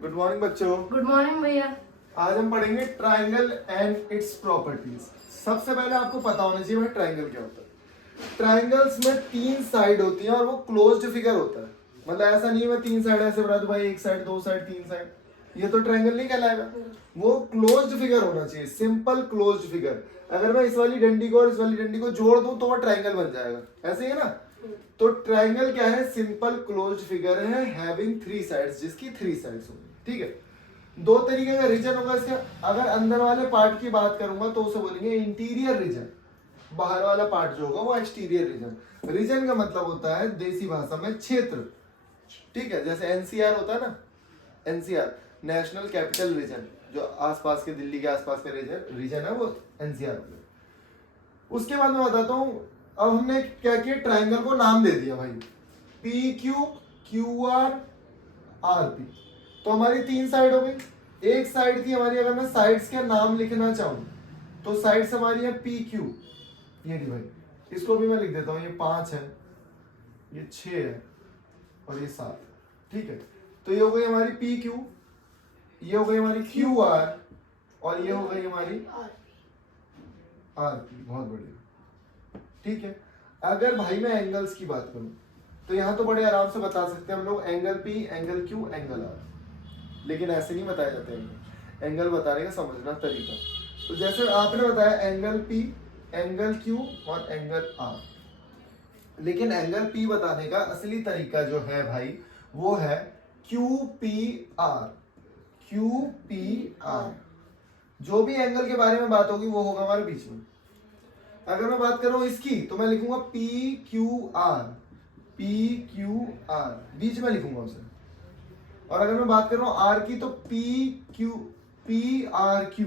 Good morning बच्चों। Good morning भैया। आज हम पढ़ेंगे ट्रायंगल एंड इट्स प्रॉपर्टीज। सबसे पहले आपको पता होना चाहिए भाई ट्रायंगल क्या होता है। ट्रायंगल्स में तीन साइड होती हैं और वो क्लोज्ड फिगर होता है। मतलब ऐसा नहीं है मैं तीन साइड ऐसे बना दूं भाई, एक साइड, दो साइड, तीन साइड, ये तो ट्रायंगल नहीं कहलाएगा। वो क्लोज्ड फिगर होना चाहिए, सिंपल क्लोज्ड फिगर। अगर मैं इस वाली डंडी को और इस वाली डंडी को जोड़ दूं तो वो ट्रायंगल बन जाएगा, ऐसे ही है ना। तो ट्रायंगल क्या है? सिंपल क्लोज्ड फिगर है हैविंग थ्री साइड्स, जिसकी थ्री साइड्स होंगी। ठीक है। दो तरीके का रीजन होगा इसका। अगर अंदर वाले पार्ट की बात करूंगा तो उसे बोलेंगे इंटीरियर रीजन, बाहर वाला पार्ट जो होगा वो एक्सटीरियर रीजन। रीजन का मतलब होता है देसी भाषा में क्षेत्र। ठीक है, जैसे एनसीआर होता है ना, एनसीआर नेशनल कैपिटल रीजन, जो आसपास के दिल्ली के आसपास का रीजन है वो एनसीआर हो गया। उसके बाद मैं बताता हूँ, अब हमने क्या किया, ट्रायंगल को नाम दे दिया भाई, P Q, Q R, R P. तो हमारी तीन साइड हो गई। एक साइड थी हमारी, अगर मैं साइड्स के नाम लिखना चाहूँ तो साइड्स हमारी है पी क्यू, ये डी भाई, इसको भी मैं लिख देता हूँ, ये 5 है, ये 6 है और ये 7। ठीक है, तो ये हो गई हमारी पी क्यू, ये हो गई हमारी क्यू आर और ये हो गई हमारी आर पी। बहुत बढ़िया। ठीक है, अगर भाई मैं एंगल्स की बात करूं तो यहां तो बड़े आराम से बता सकते हैं हम लोग, angle P, angle Q, angle R. लेकिन ऐसे नहीं बताया जाता है, एंगल बताने का समझना तरीका। तो जैसे आपने बताया एंगल पी, एंगल क्यू और एंगल आर, लेकिन एंगल पी बताने का असली तरीका जो है भाई वो है Q P R. Q P R, जो भी एंगल के बारे में बात होगी वो होगा हमारे बीच में। अगर मैं बात कर रहा हूं इसकी तो मैं लिखूंगा P Q R, P Q R, बीच में लिखूंगा उसे। और अगर मैं बात कर रहा हूं आर की तो P Q, P R Q,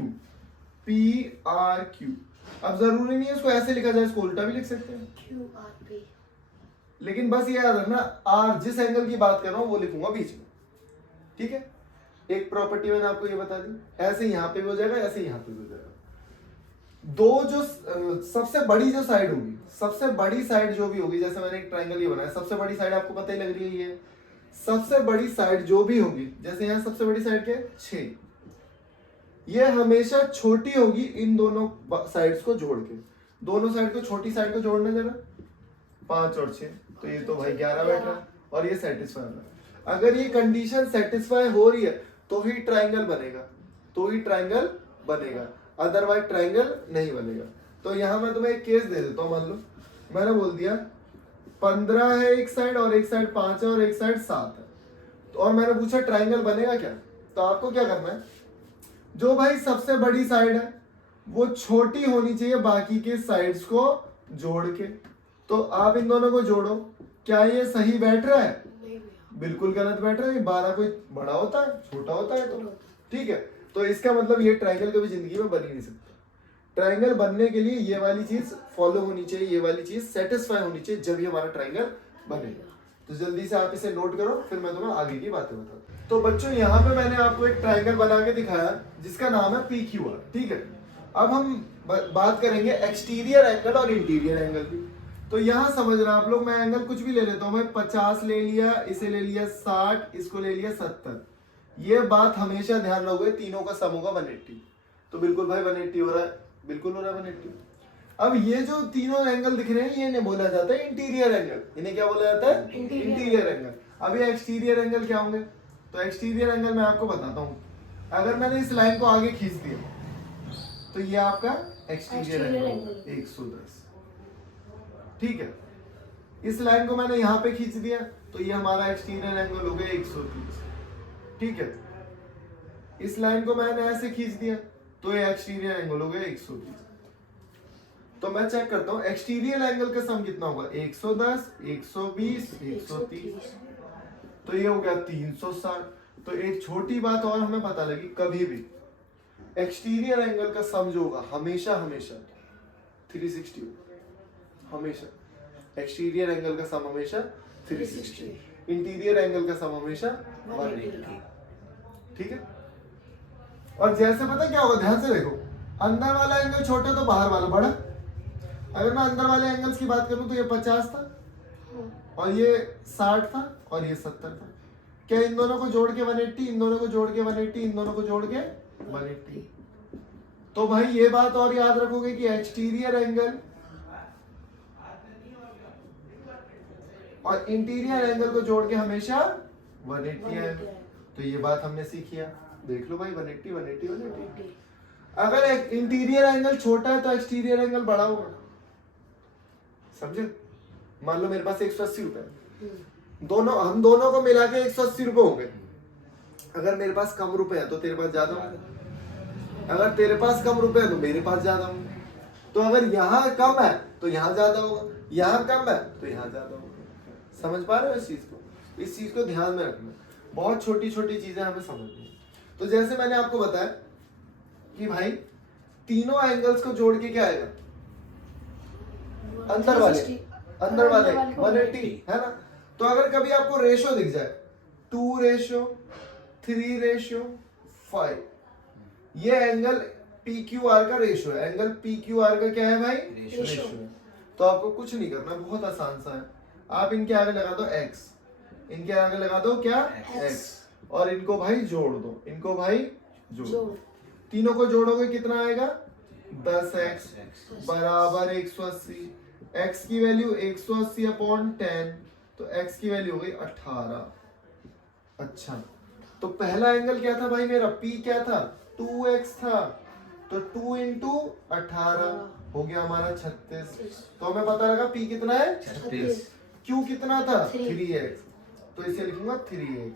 P R Q. अब जरूरी नहीं है उसको ऐसे लिखा जाए, इसको उल्टा भी लिख सकते हैं, क्यू आर पी। लेकिन बस ये याद रखना आर जिस एंगल की बात कर रहा हूं वो लिखूंगा बीच में। ठीक है, एक प्रॉपर्टी मैंने आपको ये बता दी। ऐसे यहां पे भी हो जाएगा, ऐसे यहां पे भी हो जाएगा। दो जो सबसे बड़ी जो साइड होगी, सबसे बड़ी साइड जो भी होगी, जैसे मैंने एक ट्रायंगल ये बनाया, सबसे बड़ी साइड आपको पता ही लग रही है ये। सबसे बड़ी साइड जो भी होगी, जैसे यहाँ सबसे बड़ी साइड के 6, ये हमेशा छोटी होगी इन दोनों साइड्स को जोड़ के। दोनों साइड को, छोटी साइड को जोड़ना जरा, 5 और 6, तो ये तो भाई 11 बैठ रहा है और ये सेटिस्फाई हो रहा है। अगर ये कंडीशन सेटिस्फाई हो रही है तो ही ट्रायंगल बनेगा, तो ही ट्रायंगल बनेगा, अदरवाइज ट्रायंगल नहीं बनेगा। तो यहां मैं तुम्हें एक केस दे देता हूं। मान लो मैंने बोल दिया 15 है एक साइड और एक साइड 5 है और एक साइड 7 है, तो और मैंने पूछा ट्रायंगल बनेगा क्या। तो आपको क्या करना है, जो भाई सबसे बड़ी साइड है वो छोटी होनी चाहिए बाकी के साइड्स को जोड़ के। तो आप इन दोनों को जोड़ो, क्या ये सही बैठ रहा है? बिल्कुल गलत बैठ रहा है। 12 कोई बड़ा होता है, छोटा होता है। तो ठीक है, तो इसका मतलब ये ट्रायंगल कभी जिंदगी में बन ही नहीं सकता। ट्रायंगल बनने के लिए ये वाली चीज फॉलो होनी चाहिए, ये वाली चीज सेटिस्फाई होनी चाहिए, जब ये हमारा ट्रायंगल बनेगा। तो जल्दी से आप इसे नोट करो, फिर मैं तुम्हें आगे की बातें बताता हूं। तो बच्चों यहाँ पे मैंने आपको एक ट्रायंगल बना के दिखाया जिसका नाम है पी क्यू आर। ठीक है, अब हम बात करेंगे एक्सटीरियर एंगल और इंटीरियर एंगल की। तो यहाँ समझना आप लोग, मैं एंगल कुछ भी ले लेता हूँ, मैं 50 ले लिया, इसे ले लिया 60, इसको ले लिया 70। ये बात हमेशा ध्यान रखोगे, तीनों का सम होगा 180। तो बिल्कुल भाई 180 हो रहा है, बिल्कुल हो रहा है 180। अब ये जो तीनों एंगल दिख रहे हैं ये इन्हें बोला जाता है इंटीरियर एंगल। इन्हें क्या बोला जाता है? Interior angle. अब ये एक्सटीरियर एंगल क्या होंगे? तो एक्सटीरियर एंगल मैं आपको बताता हूँ। अगर मैंने इस लाइन को आगे खींच दिया तो ये आपका एक्सटीरियर एंगल 110। ठीक है, इस लाइन को मैंने यहां पे खींच दिया तो ये हमारा एक्सटीरियर एंगल हो गया 130। ठीक है, इस लाइन को मैंने ऐसे खींच दिया तो ये एक्सटीरियर एंगल हो गया 130। तो मैं चेक करता हूं एक्सटीरियर एंगल का सम कितना होगा, 110, 120, 130, तो ये हो गया 360। तो एक छोटी बात और हमें पता लगी, कभी भी एक्सटीरियर एंगल का सम जो होगा हमेशा हमेशा 360 होगा। हमेशा एक्सटीरियर एंगल का सम हमेशा 360, इंटीरियर एंगल का सम हमेशा 180। ठीक है, और जैसे पता क्या होगा, ध्यान से देखो, अंदर वाला एंगल छोटा तो बाहर वाला बड़ा। अगर मैं अंदर वाले एंगल्स की बात करूं तो ये 50 था और ये 60 था और ये 70 था। क्या इन दोनों को जोड़ के 180, इन दोनों को जोड़ के 180, इन दोनों को जोड़ के 180। तो भाई ये बात और याद रखोगे कि एक्सटीरियर एंगल और इंटीरियर एंगल को जोड़ के हमेशा 180 है। तो ये बात हमने सीखी है। देख लो भाई 180 180 180। अगर एक इंटीरियर एंगल छोटा है तो एक्सटीरियर एंगल बड़ा होगा, समझे? मान लो मेरे पास 180 रुपए, हम दोनों को मिला के 180 रुपए होंगे। अगर मेरे पास कम रुपए है तो तेरे पास ज्यादा होंगे, अगर तेरे पास कम रुपए है तो मेरे पास ज्यादा होंगे। तो अगर यहाँ कम है तो यहाँ ज्यादा होगा, यहाँ कम है तो यहाँ ज्यादा होगा। समझ पा रहे हो इस चीज को? इस चीज को ध्यान में रखना, बहुत छोटी छोटी चीजें हमें समझनी है। तो जैसे मैंने आपको बताया कि भाई तीनों एंगल्स को जोड़ के क्या आएगा, अंदर वाले 180 है ना। तो अगर कभी आपको रेशो दिख जाए 2:3:5, ये एंगल PQR का रेशो है। एंगल PQR का क्या है भाई? रेशो है। तो आपको कुछ नहीं करना, बहुत आसान सा है। आप इनके आगे लगा दो x, इनके आगे लगा दो क्या x, और इनको भाई जोड़ दो, इनको भाई जोड़। तीनों को जोड़ोगे कितना आएगा? 10x बराबर 180। x की वैल्यू 180/10, तो x की वैल्यू हो गई 18। अच्छा, तो पहला एंगल क्या था भाई मेरा? P क्या था? 2x था, तो 2 × 18 हो गया हमारा 36। तो हमें पता लगा P कितना है? 36। Q कितना था? 3x, तो इसे लिखूंगा 3x।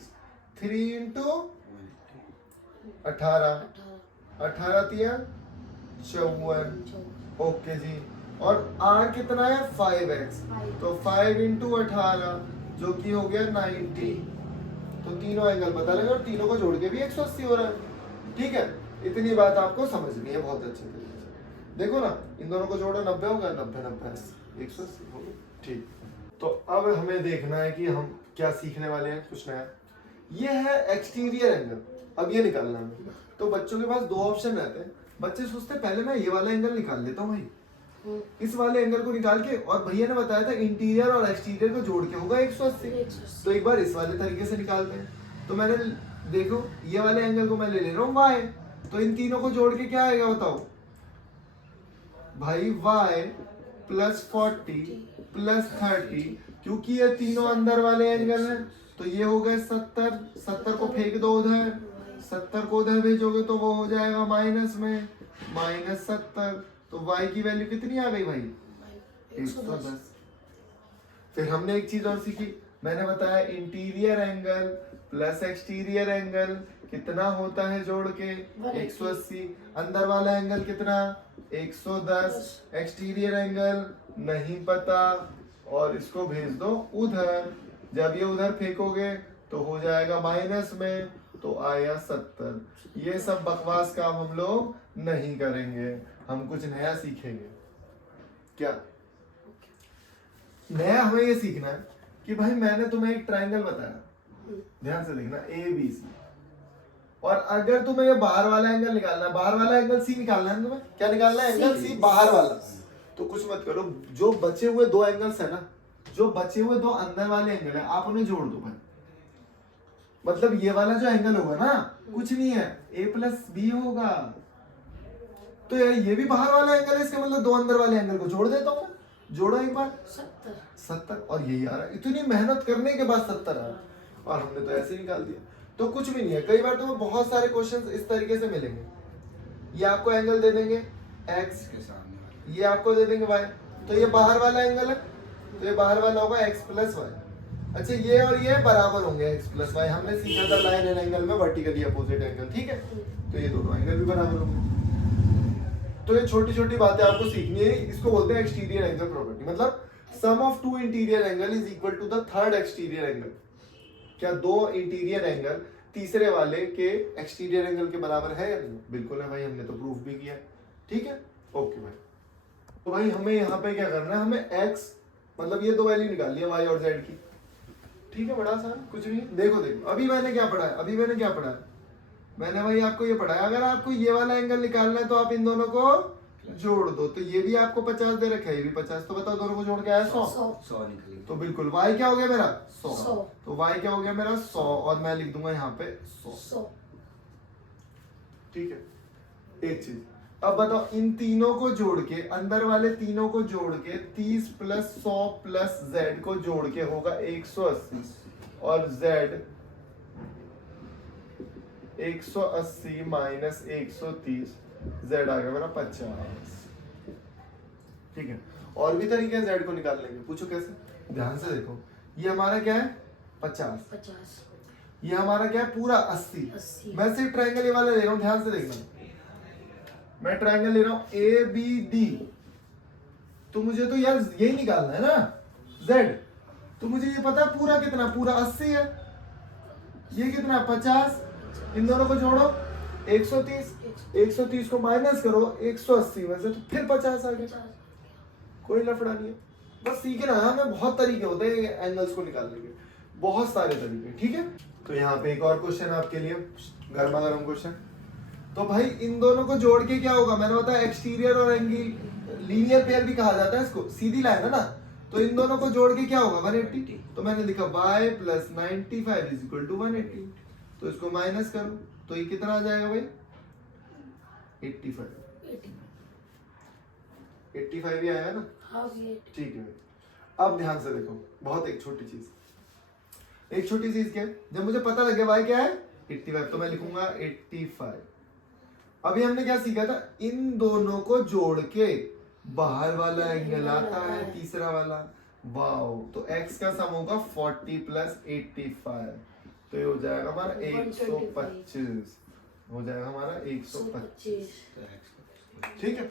3 × 18, 18 तिया 54। ओके जी। और R कितना है? 5x, तो 5 × 18 जो कि हो गया 90। तो तीनों एंगल पता लगे और तीनों को जोड़ के भी 180 हो रहा है। ठीक है, इतनी बात आपको समझनी है बहुत अच्छे तरीके से। देखो ना, इन दोनों को जोड़ो 90 होगा, 90 90 180 हो गया। ठीक, तो अब हमें देखना है कि हम क्या सीखने वाले हैं, कुछ नया। ये है एक्सटीरियर एंगल, अब ये निकालना है। तो बच्चों के पास दो ऑप्शन रहते हैं। बच्चे सोचते हैं पहले मैं ये वाला एंगल निकाल लेता हूँ भाई, इस वाले एंगल को निकाल के, और भैया ने बताया था इंटीरियर और एक्सटीरियर को जोड़ के होगा 180। तो एक बार इस वाले तरीके से निकालते हैं। तो मैंने देखो ये वाले एंगल को मैं ले रहा हूँ y, तो इन तीनों को जोड़ के क्या आएगा बताओ भाई? y + 40 + 30, क्योंकि ये तीनों अंदर वाले एंगल हैं। तो ये हो गए 70, 70 को फेंक दो उधर, 70 को उधर भेजोगे तो वो हो जाएगा माइनस में, -70। तो y की वैल्यू कितनी आ गई भाई? 110। फिर हमने एक चीज और सीखी, मैंने बताया interior angle plus exterior angle कितना होता है जोड़ के? 180। अंदर वाला एंगल कितना? 110। एक्सटीरियर एंगल नहीं पता, और इसको भेज दो उधर। जब ये उधर फेंकोगे तो हो जाएगा माइनस में, तो आया 70। ये सब बकवास काम हम लोग नहीं करेंगे, हम कुछ नया सीखेंगे। क्या नया? हमें ये सीखना है कि भाई मैंने तुम्हें एक ट्रायंगल बताया, ध्यान से देखना, ABC, और अगर तुम्हें ये बाहर वाला एंगल निकालना है, बाहर वाला एंगल C निकालना है तुम्हें, क्या निकालना है? एंगल C बाहर वाला। तो कुछ मत करो, जो बचे हुए दो एंगल्स है ना, जो बचे हुए दो अंदर वाले एंगल है, आप उन्हें जोड़ दो भाई। मतलब ये वाला जो एंगल होगा ना, कुछ नहीं है, A + B होगा। तो यार ये भी बाहर वाला एंगल है, इसका मतलब दो अंदर वाले एंगल को जोड़ देता हूँ। जोड़ो एक बार, 70, और यही आ रहा है। इतनी मेहनत करने के बाद 70 आ रहा है, और हमने तो ऐसे ही निकाल दिया। तो कुछ भी नहीं है। कई बार तुम्हें बहुत सारे क्वेश्चंस इस तरीके से मिलेंगे, ये आपको एंगल दे देंगे x के सामने, ये आपको दे देंगे y, तो ये बाहर वाला एंगल है, तो ये बाहर वाला होगा x + y। अच्छा, ये और ये बराबर होंगे x + y। हमने सीखा था लाइन एंड एंगल में वर्टिकली अपोजिट एंगल, ठीक है? तो ये दोनों एंगल भी बराबर होंगे। तो ये छोटी छोटी बातें आपको सीखनी है। इसको बोलते हैं एक्सटीरियर एंगल प्रॉपर्टी। मतलब sum of two interior angle is equal to the third exterior angle. क्या दो इंटीरियर एंगल तीसरे वाले के एक्सटीरियर एंगल के बराबर है या नहीं? बिल्कुल है भाई, हमने तो प्रूफ भी किया। ठीक है, ओके भाई। तो भाई हमें यहाँ पे क्या करना है, हमें x मतलब ये दो वैल्यू निकालनी है y और z की। ठीक है, बड़ा आसान, कुछ नहीं। देखो देखो, अभी मैंने क्या पढ़ा है? मैंने भाई आपको ये पढ़ाया, अगर आपको ये वाला एंगल निकालना है तो आप इन दोनों को जोड़ दो, तो ये भी आपको 50 दे रखा है, ये भी 50, तो बताओ दोनों को जोड़ के आया 100। 100 निकलेगा। तो बिल्कुल y क्या हो गया मेरा 100। 100। तो y क्या हो गया मेरा 100, और मैं लिख दूंगा यहाँ पे 100। ठीक है, एक चीज अब बताओ, इन तीनों को जोड़ के, अंदर वाले तीनों को जोड़ के 30 प्लस 100 प्लस z को जोड़ के होगा 180, और z 180 माइनस 130, z आ गया मेरा 50। ठीक है, और भी तरीके हैं z को निकालने के, पूछो कैसे? ध्यान से देखो, ये हमारा क्या है 50, 50, ये हमारा क्या है पूरा 80। 80। मैं सिर्फ ट्रायंगल ये वाला ले रहा हूँ, ध्यान से देखना, मैं ट्रायंगल ले रहा हूँ ए बी डी, तो मुझे तो यार यही निकालना है ना z, तो मुझे ये पता है पूरा कितना, पूरा 80 है, ये कितना 50, इन दोनों को जोड़ो 130, 130 को माइनस करो 180 में से, तो फिर 50 आ गया। कोई लफड़ा नहीं है, बस सीखना है, हमें बहुत तरीके होते हैं एंगल्स को निकालने के, बहुत सारे तरीके। ठीक है, तो यहाँ पे एक और क्वेश्चन है आपके लिए, गर्मा गर्म क्वेश्चन। तो भाई इन दोनों को जोड़ के क्या होगा, मैंने बताया एक्सटीरियर और एंगल लीनियर पेयर भी कहा जाता है इसको, सीधी लाइन है ना, तो इन दोनों को जोड़ के क्या होगा 180, तो मैंने लिखा y plus 95 is equal to 180, तो इसको माइनस करो, तो ये कितना आ जाएगा भाई 85, 85 ही आएगा ना। हाँ ये ठीक है, अब ध्यान से देखो, बहुत एक छोटी चीज क्या है, जब मुझे पता लगे y क्या है 85, तो मैं लिखूंगा 85। अभी हमने क्या सीखा था, इन दोनों को जोड़ के बाहर वाला एंगल आता है तीसरा वाला, वाओ, तो x का सम होगा 40 प्लस 85, तो ये हो जाएगा हमारा 125, हो जाएगा हमारा 125। ठीक है।